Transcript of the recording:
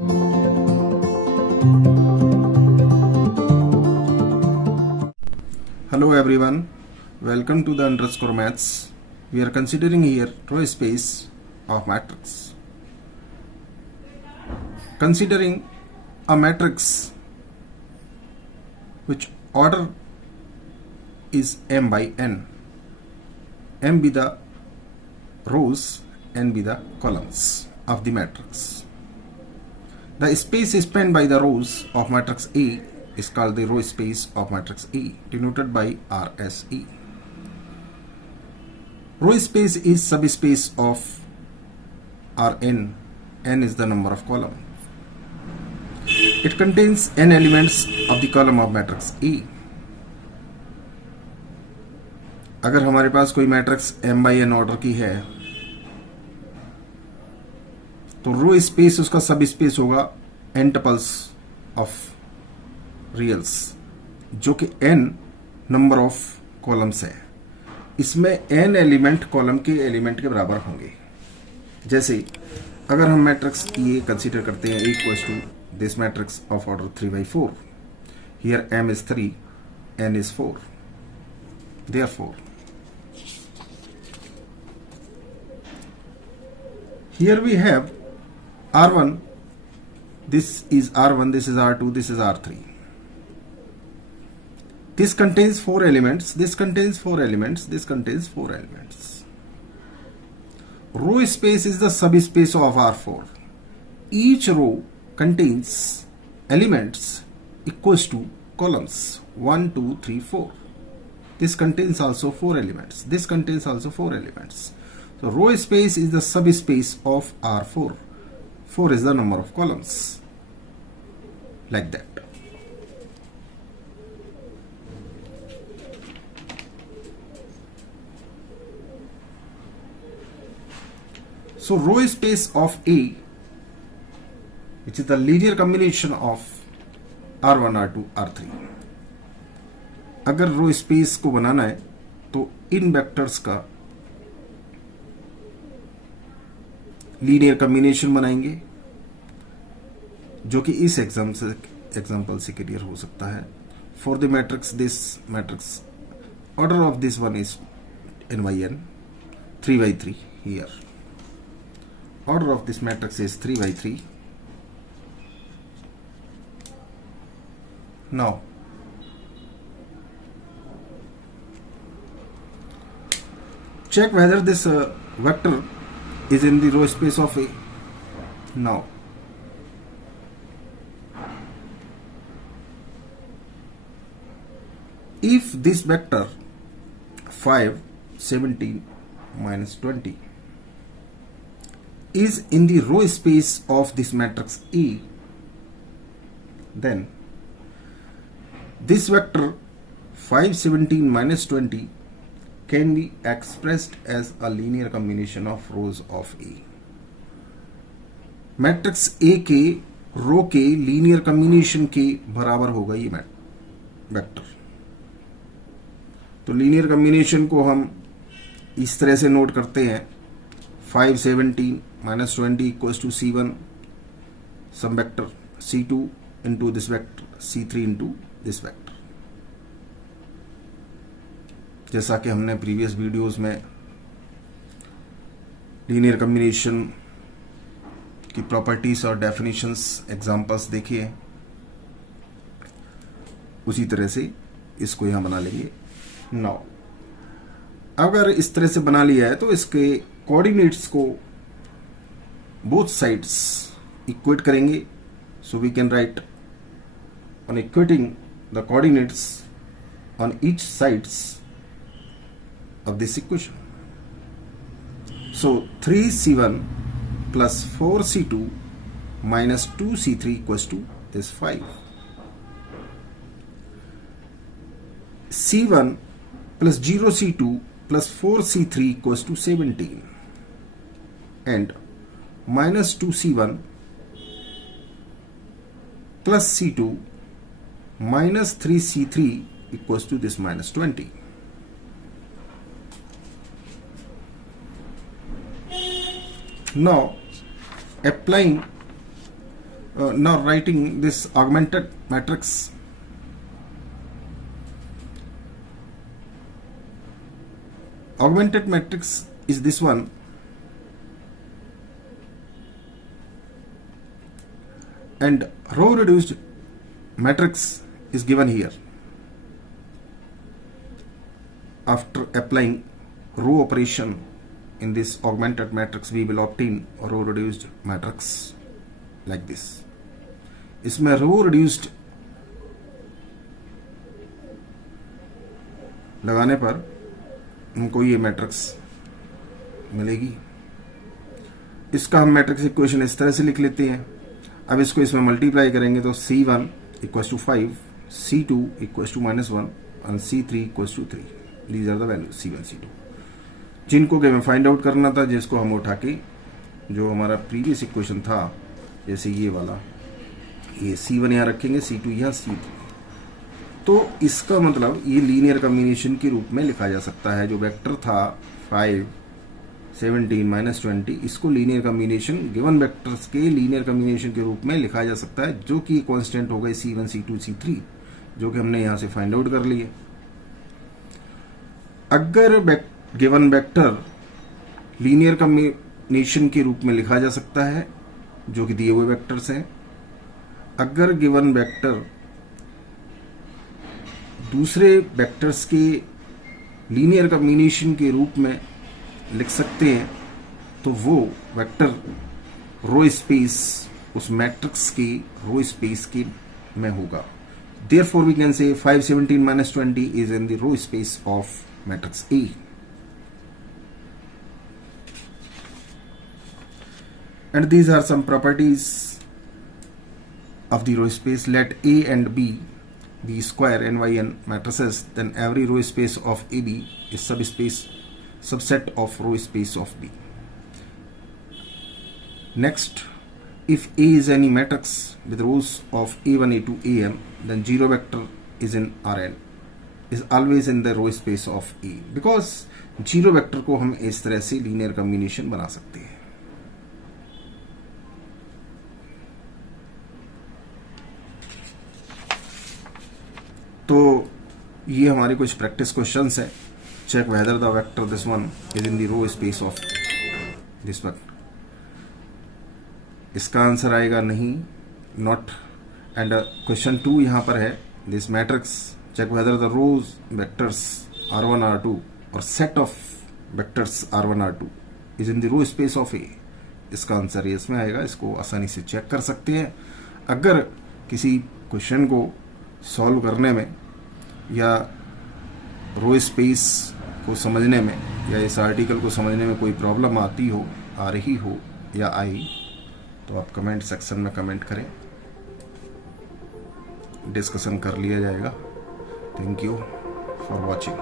Hello everyone, welcome to the underscore maths. We are considering here row space of matrix. Considering a matrix which order is m by n, m be the rows, n be the columns of the matrix. The space spanned by the rows of matrix A is called the row space of matrix A, denoted by RSE. Row space is subspace of Rn. N is the number of columns. It contains n elements of the column of matrix A. अगर हमारे पास कोई matrix m by n order की है तो row space उसका सब space होगा n tuples of रियल्स, जो कि n नंबर ऑफ कॉलम्स है. इसमें n एलिमेंट कॉलम के एलिमेंट के बराबर होंगे. जैसे अगर हम मैट्रिक्स ये कंसीडर करते हैं equals to this matrix of order 3/4, here m is 3, n is 4. Therefore, here we have R1, this is R1, this is R2, this is R3. This contains 4 elements, this contains 4 elements, this contains 4 elements. Row space is the subspace of R4. Each row contains elements equals to columns 1, 2, 3, 4. This contains also 4 elements. This contains also 4 elements. So row space is the subspace of R4. 4 is the number of columns. Like that. So row space of A, which is the linear combination of R1, R2, R3. अगर row space को बनाना है तो इन vectors का linear combination बनाएंगे, जो कि इस example से क्लियर हो सकता है. For the matrix, this matrix order of this one is n by n, 3/3 here. Order of this matrix is 3/3. Now check whether this vector is in the row space of A. Now if this vector 5, 17, minus 20 is in the row space of this matrix A, then this vector 5, 17, minus 20 can be expressed as a linear combination of rows of A. Matrix A के रो के linear combination के बराबर होगा ये vector. तो linear combination को हम इस तरह से नोट करते हैं. 5, 17, minus 20 equals to C1 some vector, C2 into this vector, C3 into this vector. जैसा कि हमने प्रीवियस वीडियोस में लीनियर कॉम्बिनेशन की प्रॉपर्टीज और डेफिनेशंस एग्जांपल्स देखे हैं, उसी तरह से इसको यहां बना लेंगे. नाउ अगर इस तरह से बना लिया है तो इसके कोऑर्डिनेट्स को बोथ साइड्स इक्वेट करेंगे. So we can write on equating the coordinates on each sides of this equation. So 3C1 plus 4C2 minus 2C3 equals to this 5. C1 plus 0C2 plus 4C3 equals to 17. And minus 2C1 plus C2 minus 3C3 equals to this minus 20. Now applying now writing this augmented matrix. Augmented matrix is this one, and row reduced matrix is given here. After applying row operation in this augmented matrix, we will obtain row reduced matrix like this. इसमें row reduced लगाने पर हमको ये matrix मिलेगी. इसका हम matrix equation इस तरह से लिख लेते हैं. अब इसको इसमें मल्टीप्लाई करेंगे तो C1 equals to 5, C2 equals to -1 और C3 equals to 3. These are the value C1 C2 जिनको कि हमें फाइंड आउट करना था, जिसको हम उठा के जो हमारा प्रीवियस इक्वेशन था, जैसे ये वाला, ये C1 यहाँ रखेंगे, C2 यहाँ, C3. तो इसका मतलब ये लीनियर कॉम्बिनेशन के रूप में लिखा जा सकता है. जो वेक्टर था 5, 17 -20, इसको लीनियर कॉम्बिनेशन गिवन वेक्टर्स के लीनियर कॉम्बिनेशन के रूप में लिखा जा सकता है, जो कि कांस्टेंट हो गए C1 C2 C3, जो कि हमने यहां से फाइंड आउट कर लिए. अगर गिवन वेक्टर लीनियर कॉम्बिनेशन के रूप में लिखा जा सकता है, जो कि दिए हुए वेक्टर्स हैं. अगर गिवन वेक्टर दूसरे वेक्टर्स के लीनियर कॉम्बिनेशन के रूप में लिख सकते हैं, तो वो वेक्टर रो स्पेस उस मैट्रिक्स की रो स्पेस की में होगा. Therefore we can say 5, 17 -20 is in the row space of matrix A. And these are some properties of the row space. Let A and B be square NYN matrices, then every row space of AB is subset of row space of B. Next, if A is any matrix with rows of A1, A2, Am, then zero vector is in Rn, is always in the row space of A, because zero vector को हम इस तरह से linear combination बना सकते हैं. तो ये हमारे कुछ प्रैक्टिस क्वेश्चंस हैं. Check whether the vector this one is in the row space of this vector. इसका आंसर आएगा नहीं, नॉट. एंड क्वेश्चन 2 यहाँ पर है, this matrix check whether the rows vectors R1 R2 और set of vectors R1 R2 is in the row space of A. इसका answer ये इसमें आएगा. इसको आसानी से चेक कर सकते हैं. अगर किसी क्वेश्चन को सॉल्व करने में या रो स्पेस को समझने में या इस आर्टिकल को समझने में कोई प्रॉब्लम आती हो, आ रही हो या आई, तो आप कमेंट सेक्शन में कमेंट करें, डिस्कशन कर लिया जाएगा. Thank you for watching.